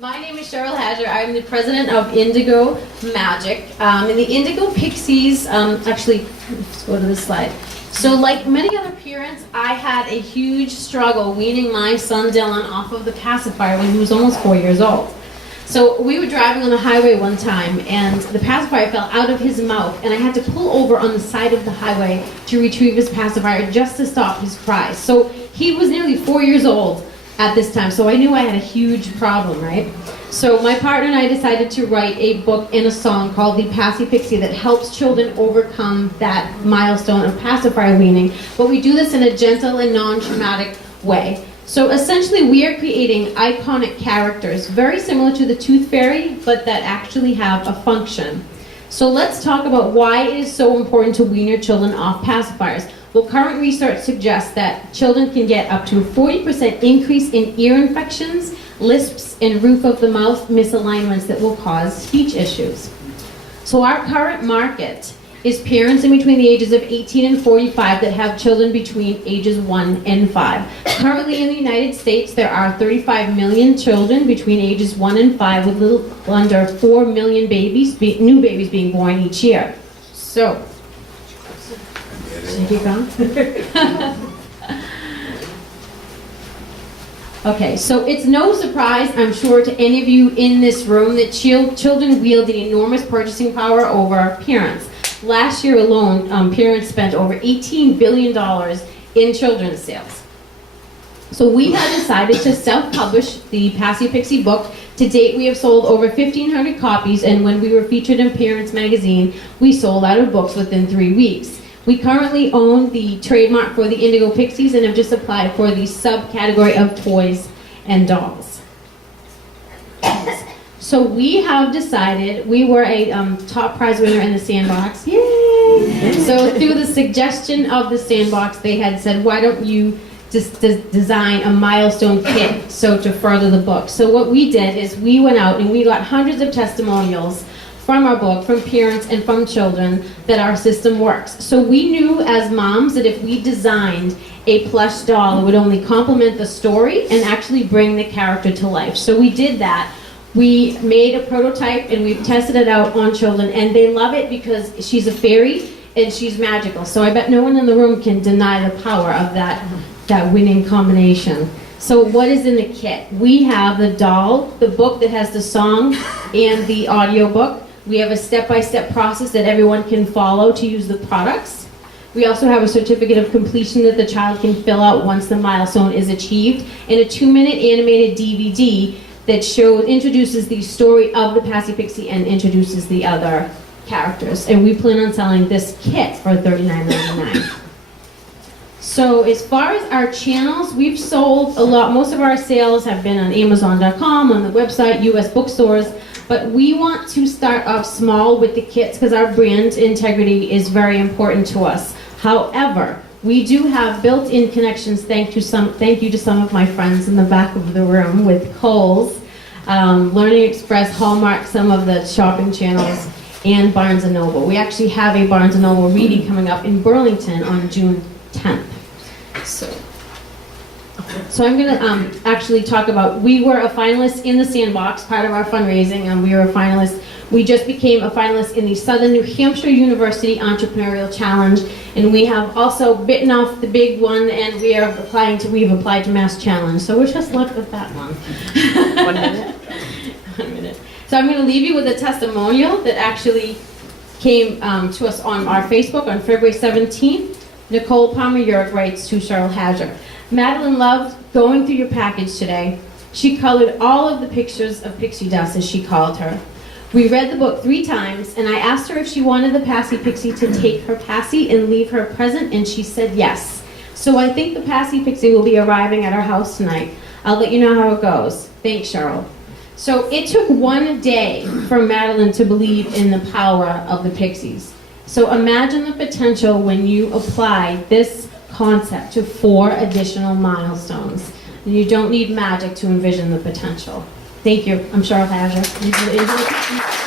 My name is Cheryl Hadger. I'm the president of Indigo Magic. And the Indigo Pixies, actually, let's go to this slide. So like many other parents, I had a huge struggle weaning my son Dylan off of the pacifier when he was almost 4 years old. So we were driving on the highway one time and the pacifier fell out of his mouth and I had to pull over on the side of the highway to retrieve his pacifier just to stop his cries. So he was nearly 4 years old at this time, so I knew I had a huge problem, right? So my partner and I decided to write a book and a song called The Passy Pixie that helps children overcome that milestone of pacifier weaning, but we do this in a gentle and non-traumatic way. So essentially we are creating iconic characters, very similar to the Tooth Fairy, but that actually have a function. So let's talk about why it is so important to wean your children off pacifiers. Well, current research suggests that children can get up to a 40% increase in ear infections, lisps, and roof of the mouth misalignments that will cause speech issues. So our current market is parents in between the ages of 18 and 45 that have children between ages 1 and 5. Currently in the United States, there are 35 million children between ages 1 and 5 with little under 4 million babies, new babies being born each year. So, should I keep going? Okay, so it's no surprise, I'm sure, to any of you in this room that children wield an enormous purchasing power over parents. Last year alone, parents spent over $18 billion in children's sales. So we have decided to self-publish the Passy Pixie book. To date, we have sold over 1,500 copies, and when we were featured in Parents Magazine, we sold out of books within 3 weeks. We currently own the trademark for the Indigo Pixies and have just applied for the subcategory of toys and dolls. So we have decided, we were a top prize winner in the Sandbox. Yay! So through the suggestion of the Sandbox, they had said, why don't you just design a milestone kit so to further the book. So what we did is we went out and we got hundreds of testimonials from our book, from parents and from children, that our system works. So we knew as moms that if we designed a plush doll, it would only complement the story and actually bring the character to life. So we did that. We made a prototype and we've tested it out on children and they love it because she's a fairy and she's magical. So I bet no one in the room can deny the power of that winning combination. So what is in the kit? We have the doll, the book that has the song and the audio book. We have a step-by-step process that everyone can follow to use the products. We also have a certificate of completion that the child can fill out once the milestone is achieved, and a 2-minute animated DVD that introduces the story of the Passy Pixie and introduces the other characters. And we plan on selling this kit for $39.99. So as far as our channels, we've sold a lot. Most of our sales have been on Amazon.com, on the website, US bookstores. But we want to start off small with the kits because our brand integrity is very important to us. However, we do have built-in connections, thank you to some of my friends in the back of the room, with Kohl's, Learning Express, Hallmark, some of the shopping channels, and Barnes & Noble. We actually have a Barnes & Noble reading coming up in Burlington on June 10th. So I'm going to actually talk about, we were a finalist in the Sandbox, part of our fundraising, and we were a finalist. We just became a finalist in the Southern New Hampshire University Entrepreneurial Challenge, and we have also bitten off the big one, and we've applied to Mass Challenge. So wish us luck with that one. 1 minute. 1 minute. So I'm going to leave you with a testimonial that actually came to us on our Facebook on February 17th. Nicole Palmer-Yerk writes to Cheryl Hadger. Madeline loved going through your package today. She colored all of the pictures of pixie dust, as she called her. We read the book 3 times, and I asked her if she wanted the Passy Pixie to take her Passy and leave her a present, and she said yes. So I think the Passy Pixie will be arriving at our house tonight. I'll let you know how it goes. Thanks, Cheryl. So it took 1 day for Madeline to believe in the power of the Pixies. So imagine the potential when you apply this concept to 4 additional milestones. And you don't need magic to envision the potential. Thank you. I'm Cheryl Hadger.